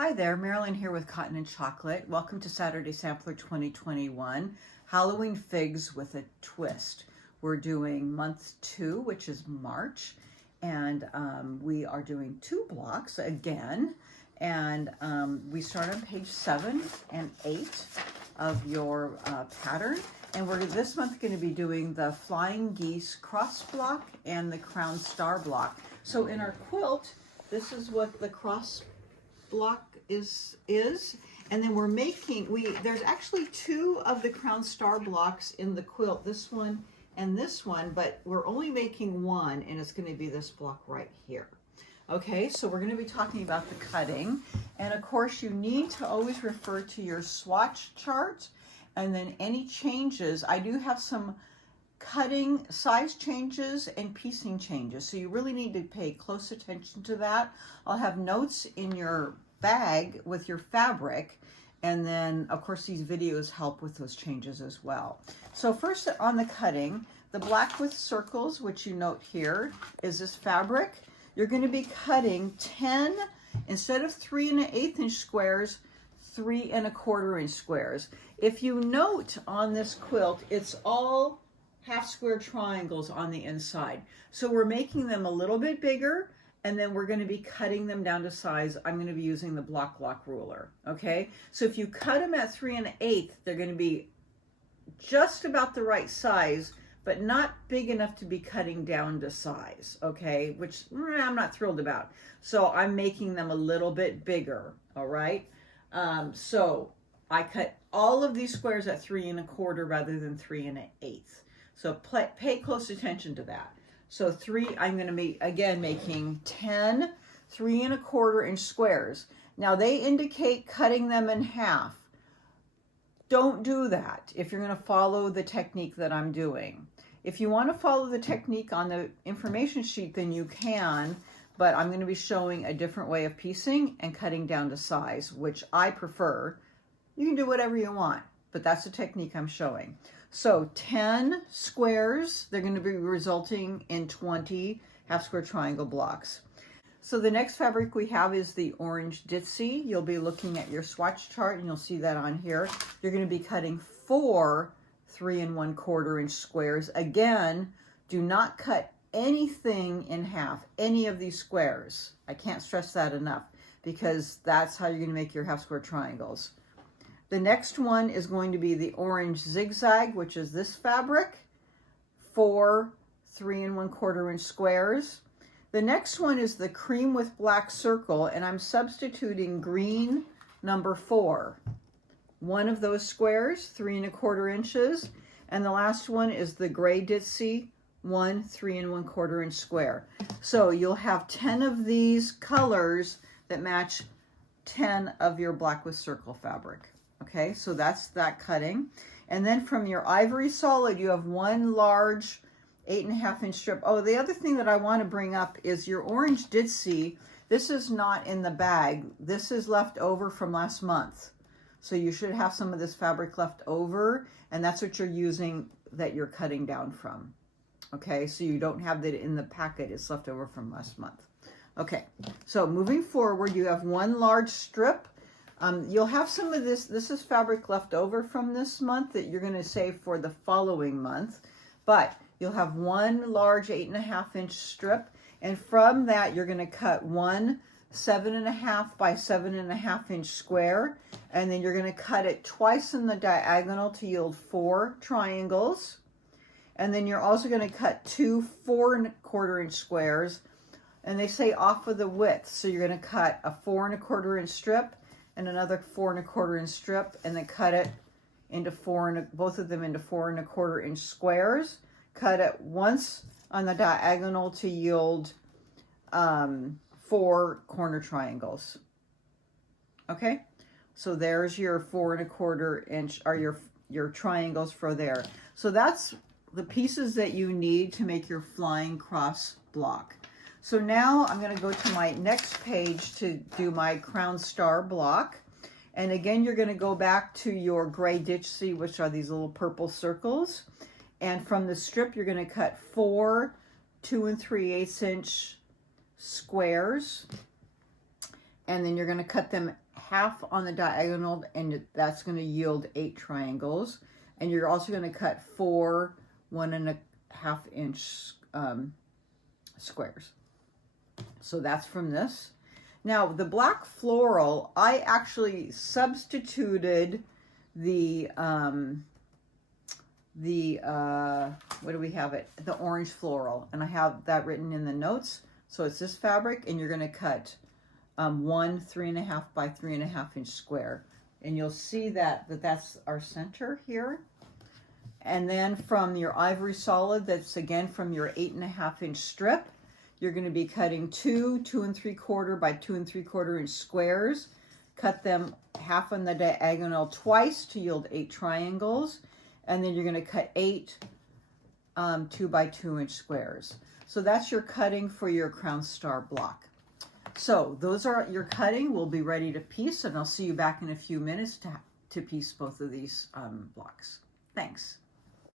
Hi there, Marilyn here with Cotton and Chocolate. Welcome to Saturday Sampler 2021, Halloween Figs with a Twist. We're doing month 2, which is March, and we are doing 2 blocks again, and we start on page 7 and 8 of your pattern, and we're this month going to be doing the Flying Geese cross block and the Crown Star block. So in our quilt, this is what the cross block is, and then we're making, there's actually 2 of the Crown Star blocks in the quilt, this one and this one, but we're only making 1, and it's going to be this block right here. Okay, so we're going to be talking about the cutting, and of course you need to always refer to your swatch chart, and then any changes. I do have some cutting size changes and piecing changes, so you really need to pay close attention to that. I'll have notes in your bag with your fabric, and then of course these videos help with those changes as well. So first on the cutting, the black with circles, which you note here, is this fabric. You're going to be cutting 10, instead of 3 1/8 inch squares, 3 1/4 inch squares. If you note on this quilt, it's all half square triangles on the inside. So we're making them a little bit bigger, and then we're going to be cutting them down to size. I'm going to be using the block lock ruler. Okay, so if you cut them at 3 1/8, they're going to be just about the right size, but not big enough to be cutting down to size. Okay, which I'm not thrilled about. So I'm making them a little bit bigger. All right, so I cut all of these squares at 3 1/4 rather than 3 1/8. So pay close attention to that. So I'm going to be, again, making 10 3 1/4 inch squares. Now they indicate cutting them in half. Don't do that if you're going to follow the technique that I'm doing. If you want to follow the technique on the information sheet, then you can, but I'm going to be showing a different way of piecing and cutting down to size, which I prefer. You can do whatever you want, but that's the technique I'm showing. So 10 squares, they're going to be resulting in 20 half square triangle blocks. So the next fabric we have is the orange Dipsy. You'll be looking at your swatch chart and you'll see that on here. You're going to be cutting 4 3 1/4 inch squares. Again, do not cut anything in half, any of these squares. I can't stress that enough, because that's how you're going to make your half square triangles. The next one is going to be the orange zigzag, which is this fabric, 4 3 1/4 inch squares. The next one is the cream with black circle, and I'm substituting green number 4. One of those squares, 3 1/4 inches, and the last one is the gray Dipsy, 1 3 1/4 inch square. So you'll have 10 of these colors that match 10 of your black with circle fabric. Okay, so that's that cutting. And then from your ivory solid, you have 1 large 8 1/2 inch strip. Oh, the other thing that I want to bring up is your orange Dipsy. This is not in the bag. This is left over from last month. So you should have some of this fabric left over, and that's what you're using, that you're cutting down from. Okay, so you don't have that in the packet. It's left over from last month. Okay, so moving forward, you have 1 large strip. You'll have some of this is fabric left over from this month that you're going to save for the following month, but you'll have 1 large 8 1/2 inch strip, and from that you're going to cut 1 7 1/2 by 7 1/2 inch square, and then you're going to cut it twice in the diagonal to yield 4 triangles, and then you're also going to cut 2 4 1/4 inch squares, and they say off of the width, so you're going to cut a 4 1/4 inch strip and another 4 1/4 inch strip, and then cut it into both of them into 4 1/4 inch squares. Cut it once on the diagonal to yield 4 corner triangles. Okay, so there's your 4 1/4 inch, or your triangles for there. So that's the pieces that you need to make your flying cross block. So now I'm going to go to my next page to do my Crown Star block. And again, you're going to go back to your gray Dipsy, which are these little purple circles. And from the strip, you're going to cut 4 2 3/8 inch squares. and then you're going to cut them half on the diagonal, and that's going to yield 8 triangles. And you're also going to cut 4 1.5 inch squares. So that's from this. Now the black floral, I actually substituted the what do we have it? The orange floral, and I have that written in the notes. So it's this fabric, and you're going to cut one 3.5 by 3.5 inch square, and you'll see that's our center here. And then from your ivory solid, that's again from your 8.5 inch strip, you're going to be cutting 2 2.75 by 2.75 inch squares. Cut them half on the diagonal twice to yield 8 triangles, and then you're going to cut 8 2 by 2 inch squares. So that's your cutting for your crown star block. So those are your cutting. We'll be ready to piece, and I'll see you back in a few minutes to piece both of these blocks. Thanks.